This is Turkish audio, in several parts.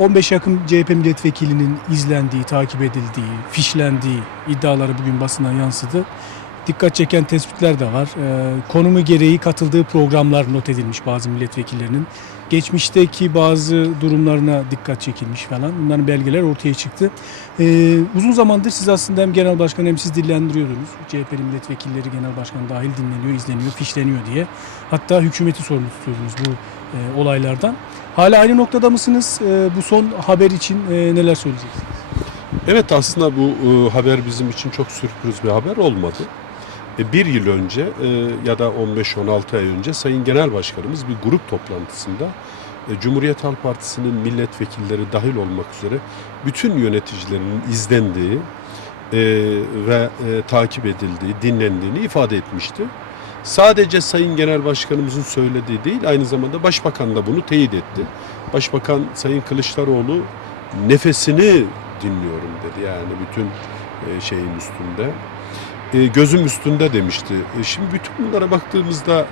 15 yakın CHP milletvekilinin izlendiği, takip edildiği, fişlendiği iddiaları bugün basına yansıdı. Dikkat çeken tespitler de var. Ee, konumu gereği katıldığı programlar not edilmiş bazı milletvekillerinin. Geçmişteki bazı durumlarına dikkat çekilmiş falan. Bunların belgeler ortaya çıktı. Ee, uzun zamandır siz aslında hem genel başkan hem siz dillendiriyordunuz. CHP'li milletvekilleri genel başkan dahil dinleniyor, izleniyor, fişleniyor diye. Hatta hükümeti sorumlu tutuyordunuz bu e, olaylardan. Hala aynı noktada mısınız? E, bu son haber için e, neler söyleyeceksiniz? Evet aslında bu e, haber bizim için çok sürpriz bir haber olmadı. E, bir yıl önce e, ya da 15-16 ay önce Sayın Genel Başkanımız bir grup toplantısında e, Cumhuriyet Halk Partisi'nin milletvekilleri dahil olmak üzere bütün yöneticilerinin izlendiği e, ve e, takip edildiği, dinlendiğini ifade etmişti. Sadece Sayın Genel Başkanımızın söylediği değil, aynı zamanda Başbakan da bunu teyit etti. Başbakan Sayın Kılıçdaroğlu nefesini dinliyorum dedi yani bütün e, şeyin üstünde. E, gözüm üstünde demişti. E, şimdi bütün bunlara baktığımızda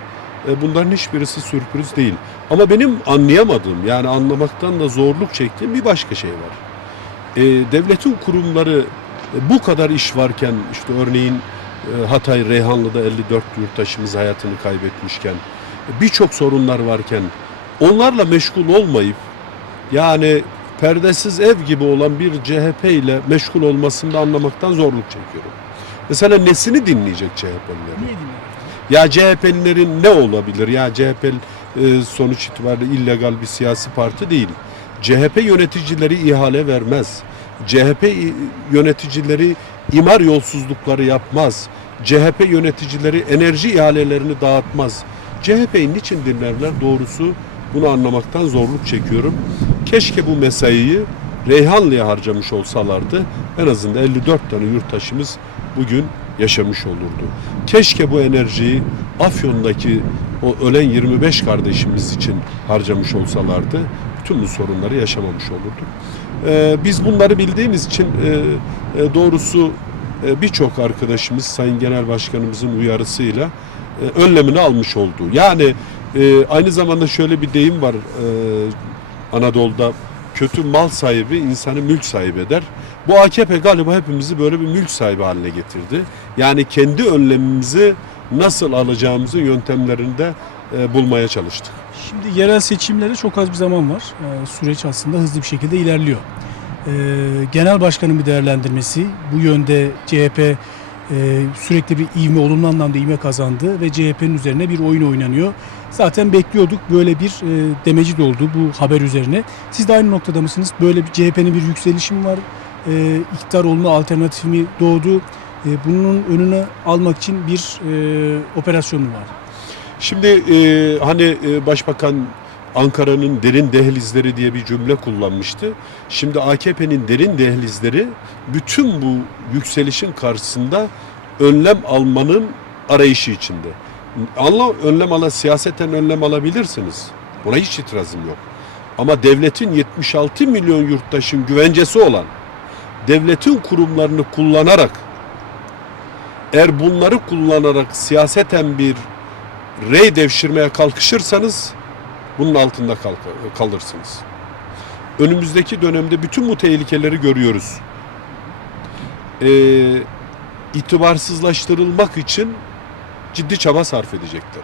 bunların hiçbirisi sürpriz değil. Ama benim anlayamadığım yani anlamaktan da zorluk çektiğim bir başka şey var. Devletin kurumları bu kadar iş varken işte örneğin Hatay Reyhanlı'da 54 yurttaşımız hayatını kaybetmişken e, birçok sorunlar varken onlarla meşgul olmayıp yani perdesiz ev gibi olan bir CHP ile meşgul olmasını da anlamaktan zorluk çekiyorum. Mesela nesini dinleyecek CHP'liler? Ya CHP'lilerin ne olabilir? Ya CHP e, sonuç itibariyle illegal bir siyasi parti değil. CHP yöneticileri ihale vermez. CHP i- yöneticileri imar yolsuzlukları yapmaz. CHP yöneticileri enerji ihalelerini dağıtmaz. CHP'yi niçin dinlerler doğrusu bunu anlamaktan zorluk çekiyorum. Keşke bu mesaiyi Reyhanlı'ya harcamış olsalardı en azından 54 tane yurttaşımız bugün yaşamış olurdu. Keşke bu enerjiyi Afyon'daki o ölen 25 kardeşimiz için harcamış olsalardı bütün bu sorunları yaşamamış olurduk. Ee, biz bunları bildiğimiz için e, e, doğrusu e, birçok arkadaşımız Sayın Genel Başkanımızın uyarısıyla e, önlemini almış oldu. Yani e, aynı zamanda şöyle bir deyim var e, Anadolu'da kötü mal sahibi insanı mülk sahibi eder. Bu AKP galiba hepimizi böyle bir mülk sahibi haline getirdi. Yani kendi önlemimizi nasıl alacağımızın yöntemlerinde e, bulmaya çalıştık. Şimdi yerel seçimlere çok az bir zaman var. Ee, süreç aslında hızlı bir şekilde ilerliyor. Ee, genel başkanın bir değerlendirmesi bu yönde CHP e, sürekli bir ivme, olumlu anlamda ivme kazandı ve CHP'nin üzerine bir oyun oynanıyor. Zaten bekliyorduk böyle bir e, demeci de oldu bu haber üzerine. Siz de aynı noktada mısınız? Böyle bir CHP'nin bir yükselişi mi var? E, olma alternatifi mi doğdu? E, bunun önüne almak için bir e, operasyon mu var? Şimdi e, hani e, Başbakan Ankara'nın derin dehlizleri diye bir cümle kullanmıştı. Şimdi AKP'nin derin dehlizleri bütün bu yükselişin karşısında önlem almanın arayışı içinde. Anla, önlem ala, siyaseten önlem alabilirsiniz. Buna hiç itirazım yok. Ama devletin 76 milyon yurttaşın güvencesi olan devletin kurumlarını kullanarak eğer bunları kullanarak siyaseten bir rey devşirmeye kalkışırsanız bunun altında kalırsınız. Önümüzdeki dönemde bütün bu tehlikeleri görüyoruz. Ee, itibarsızlaştırılmak için ciddi çaba sarf edecekler.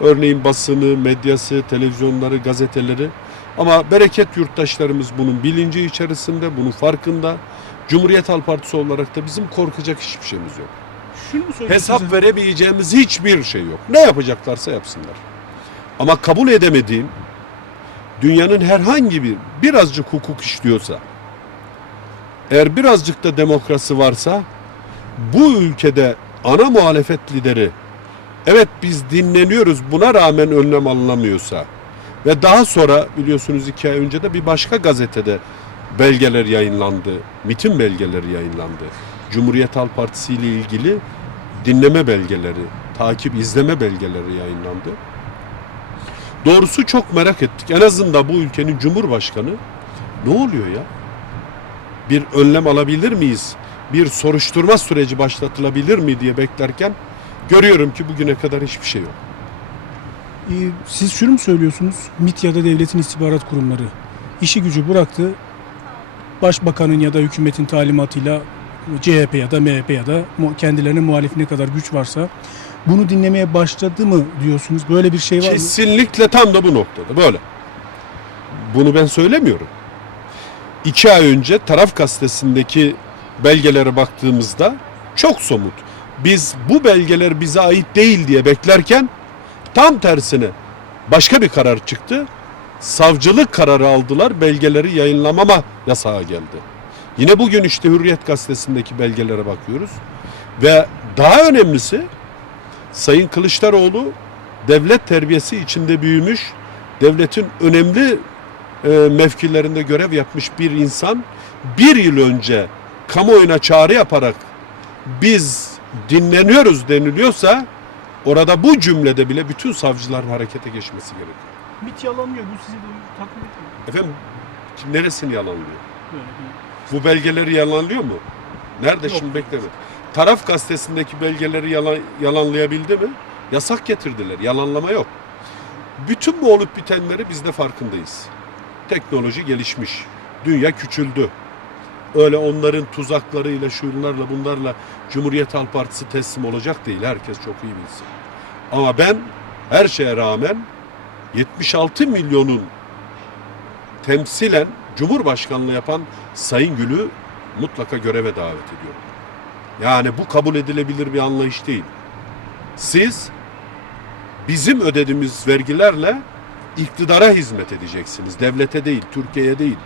Örneğin basını, medyası, televizyonları, gazeteleri. Ama bereket yurttaşlarımız bunun bilinci içerisinde, bunun farkında. Cumhuriyet Halk Partisi olarak da bizim korkacak hiçbir şeyimiz yok. Şunu mu? Hesap verebileceğimiz hiçbir şey yok. Ne yapacaklarsa yapsınlar. Ama kabul edemediğim dünyanın herhangi bir birazcık hukuk işliyorsa eğer birazcık da demokrasi varsa bu ülkede ana muhalefet lideri evet biz dinleniyoruz buna rağmen önlem alınamıyorsa ve daha sonra biliyorsunuz iki ay önce de bir başka gazetede belgeler yayınlandı. MIT'in belgeleri yayınlandı. Cumhuriyet Halk Partisi ile ilgili dinleme belgeleri, takip izleme belgeleri yayınlandı. Doğrusu çok merak ettik. En azından bu ülkenin Cumhurbaşkanı ne oluyor ya? Bir önlem alabilir miyiz? Bir soruşturma süreci başlatılabilir mi diye beklerken görüyorum ki bugüne kadar hiçbir şey yok. Ee, Siz şunu mu söylüyorsunuz? MİT ya da devletin istihbarat kurumları işi gücü bıraktı. Başbakanın ya da hükümetin talimatıyla CHP ya da MHP ya da kendilerine muhalif ne kadar güç varsa bunu dinlemeye başladı mı diyorsunuz? Böyle bir şey var mı? Kesinlikle tam da bu noktada böyle. Bunu ben söylemiyorum. İki ay önce taraf gazetesindeki belgelere baktığımızda çok somut. Biz bu belgeler bize ait değil diye beklerken tam tersine başka bir karar çıktı. Savcılık kararı aldılar, belgeleri yayınlamama yasağı geldi. Yine bugün işte Hürriyet gazetesindeki belgelere bakıyoruz. Ve daha önemlisi Sayın Kılıçdaroğlu devlet terbiyesi içinde büyümüş, devletin önemli e, mevkilerinde görev yapmış bir insan bir yıl önce kamuoyuna çağrı yaparak biz dinleniyoruz deniliyorsa orada bu cümlede bile bütün savcıların harekete geçmesi gerekiyor. MIT yalanlıyor. Bu sizi de takip etmiyor. Efendim neresini yalanlıyor? Böyle bir Bu belgeleri yalanlıyor mu? Nerede Yok. şimdi bekleme. Taraf gazetesindeki belgeleri yalan, yalanlayabildi mi? Yasak getirdiler. Yalanlama yok. Bütün bu olup bitenleri biz de farkındayız. Teknoloji gelişmiş. Dünya küçüldü. Öyle onların tuzaklarıyla, şunlarla, bunlarla Cumhuriyet Halk Partisi teslim olacak değil. Herkes çok iyi bilsin. Ama ben her şeye rağmen 76 milyonun temsilen Cumhurbaşkanlığı yapan Sayın Gül'ü mutlaka göreve davet ediyorum. Yani bu kabul edilebilir bir anlayış değil. Siz bizim ödediğimiz vergilerle iktidara hizmet edeceksiniz. Devlete değil, Türkiye'ye değil.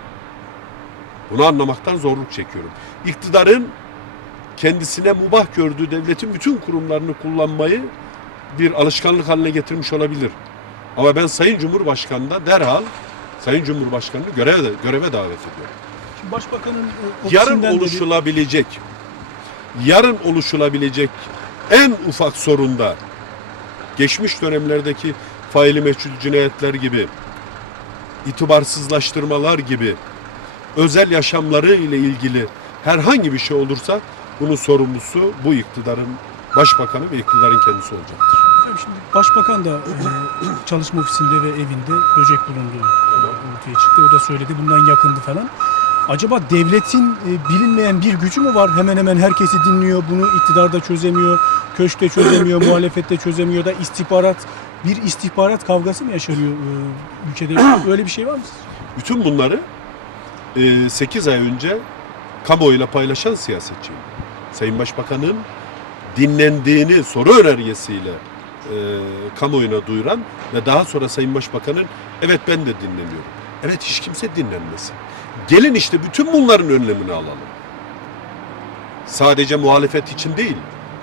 Bunu anlamaktan zorluk çekiyorum. İktidarın kendisine mubah gördüğü devletin bütün kurumlarını kullanmayı bir alışkanlık haline getirmiş olabilir. Ama ben Sayın Cumhurbaşkanı'na derhal Sayın Cumhurbaşkanı'nı göreve, göreve davet ediyorum. Şimdi başbakanın e, Yarın oluşulabilecek, yarın oluşulabilecek en ufak sorunda geçmiş dönemlerdeki faili meçhul cinayetler gibi, itibarsızlaştırmalar gibi özel yaşamları ile ilgili herhangi bir şey olursa bunun sorumlusu bu iktidarın başbakanı ve iktidarın kendisi olacaktır. Şimdi başbakan da e, çalışma ofisinde ve evinde böcek bulunduğu ortaya çıktı. O da söyledi bundan yakındı falan. Acaba devletin e, bilinmeyen bir gücü mü var? Hemen hemen herkesi dinliyor. Bunu iktidarda çözemiyor. Köşkte çözemiyor. muhalefette çözemiyor da istihbarat bir istihbarat kavgası mı yaşanıyor e, ülkede? Öyle bir şey var mı? Bütün bunları 8 ay önce kamuoyuyla paylaşan siyasetçiyim. Sayın Başbakan'ın dinlendiğini soru önergesiyle e, kamuoyuna duyuran ve daha sonra Sayın Başbakan'ın evet ben de dinleniyorum. Evet hiç kimse dinlenmesin. Gelin işte bütün bunların önlemini alalım. Sadece muhalefet için değil.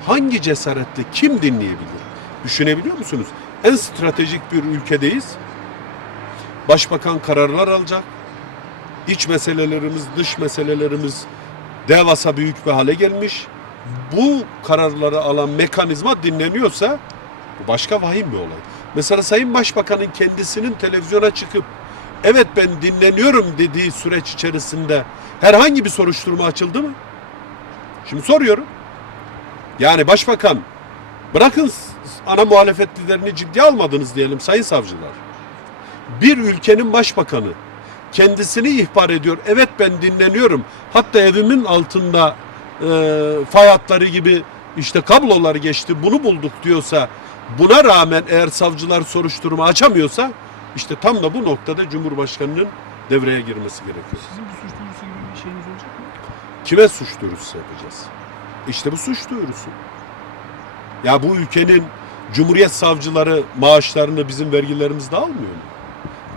Hangi cesaretle kim dinleyebilir? Düşünebiliyor musunuz? En stratejik bir ülkedeyiz. Başbakan kararlar alacak. İç meselelerimiz, dış meselelerimiz devasa büyük bir hale gelmiş. Bu kararları alan mekanizma dinleniyorsa bu başka vahim bir olay. Mesela Sayın Başbakan'ın kendisinin televizyona çıkıp evet ben dinleniyorum dediği süreç içerisinde herhangi bir soruşturma açıldı mı? Şimdi soruyorum. Yani Başbakan bırakın ana muhalefet liderini ciddiye almadınız diyelim sayın savcılar. Bir ülkenin başbakanı kendisini ihbar ediyor. Evet ben dinleniyorum. Hatta evimin altında e, fay hatları gibi işte kablolar geçti bunu bulduk diyorsa buna rağmen eğer savcılar soruşturma açamıyorsa işte tam da bu noktada Cumhurbaşkanı'nın devreye girmesi gerekiyor. Sizin bir suç duyurusu gibi bir şeyiniz olacak mı? Kime suç duyurusu yapacağız? İşte bu suç duyurusu. Ya bu ülkenin Cumhuriyet savcıları maaşlarını bizim vergilerimizde almıyor mu?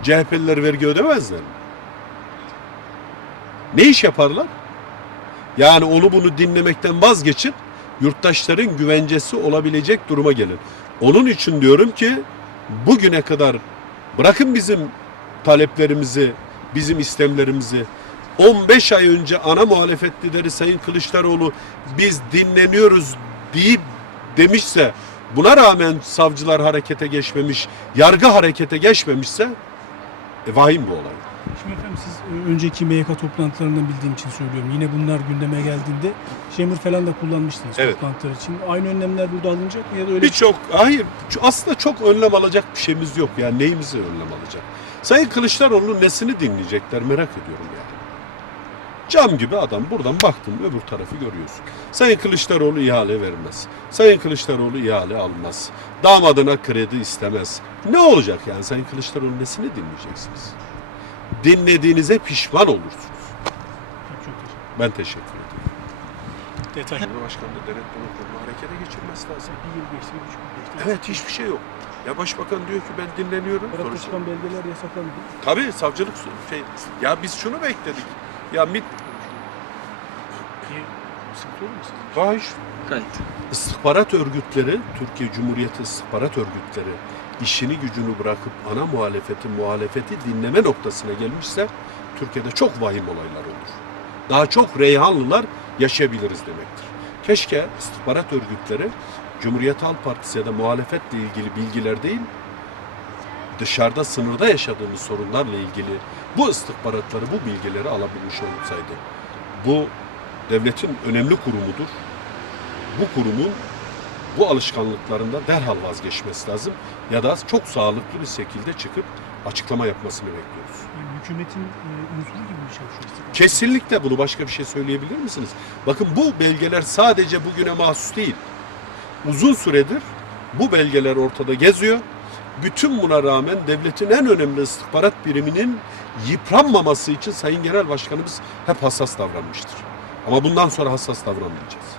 CHP'liler vergi ödemezler mi? Ne iş yaparlar? Yani onu bunu dinlemekten vazgeçip yurttaşların güvencesi olabilecek duruma gelin. Onun için diyorum ki bugüne kadar bırakın bizim taleplerimizi, bizim istemlerimizi 15 ay önce ana muhalefet lideri Sayın Kılıçdaroğlu biz dinleniyoruz deyip demişse buna rağmen savcılar harekete geçmemiş, yargı harekete geçmemişse e, vahim bir olay. Şimdi efendim siz e, önceki MYK toplantılarından bildiğim için söylüyorum. Yine bunlar gündeme geldiğinde jammer falan da kullanmıştınız Evet. toplantılar için. Aynı önlemler burada alınacak mı ya da öyle bir Birçok, hayır aslında çok önlem alacak bir şeyimiz yok. Yani neyimizi önlem alacak? Sayın Kılıçdaroğlu'nun nesini dinleyecekler merak ediyorum yani. Cam gibi adam buradan baktım öbür tarafı görüyorsun. Sayın Kılıçdaroğlu ihale vermez. Sayın Kılıçdaroğlu ihale almaz. Damadına kredi istemez. Ne olacak yani Sayın Kılıçdaroğlu'nun nesini dinleyeceksiniz? Dinlediğinize pişman olursunuz. Çok teşekkür Ben teşekkür ederim. Detay. Cumhurbaşkanlığı denetlemek kurulu harekete geçirmesi lazım. Bir yıl geçti, bir buçuk yıl geçti. Evet hiçbir şey yok. Ya başbakan diyor ki ben dinleniyorum. Sonuçta- çıkan belgeler yasaklandı. Tabii savcılık şey ya biz şunu bekledik. Ya MİT Bir sıkıntı olur mu sizin? Gayş Gayet. istihbarat örgütleri, Türkiye Cumhuriyeti istihbarat örgütleri işini gücünü bırakıp ana muhalefeti, muhalefeti dinleme noktasına gelmişse Türkiye'de çok vahim olaylar olur. Daha çok Reyhanlılar yaşayabiliriz demektir. Keşke istihbarat örgütleri Cumhuriyet Halk Partisi ya da muhalefetle ilgili bilgiler değil, dışarıda sınırda yaşadığımız sorunlarla ilgili bu istihbaratları, bu bilgileri alabilmiş olsaydı. Bu devletin önemli kurumudur. Bu kurumun bu alışkanlıklarında derhal vazgeçmesi lazım ya da çok sağlıklı bir şekilde çıkıp açıklama yapmasını bekliyoruz. Yani hükümetin e, unsuru gibi bir istihbarat. Kesinlikle bunu başka bir şey söyleyebilir misiniz? Bakın bu belgeler sadece bugüne mahsus değil. Uzun süredir bu belgeler ortada geziyor. Bütün buna rağmen devletin en önemli istihbarat biriminin yıpranmaması için Sayın Genel Başkanımız hep hassas davranmıştır. Ama bundan sonra hassas davranmayacağız.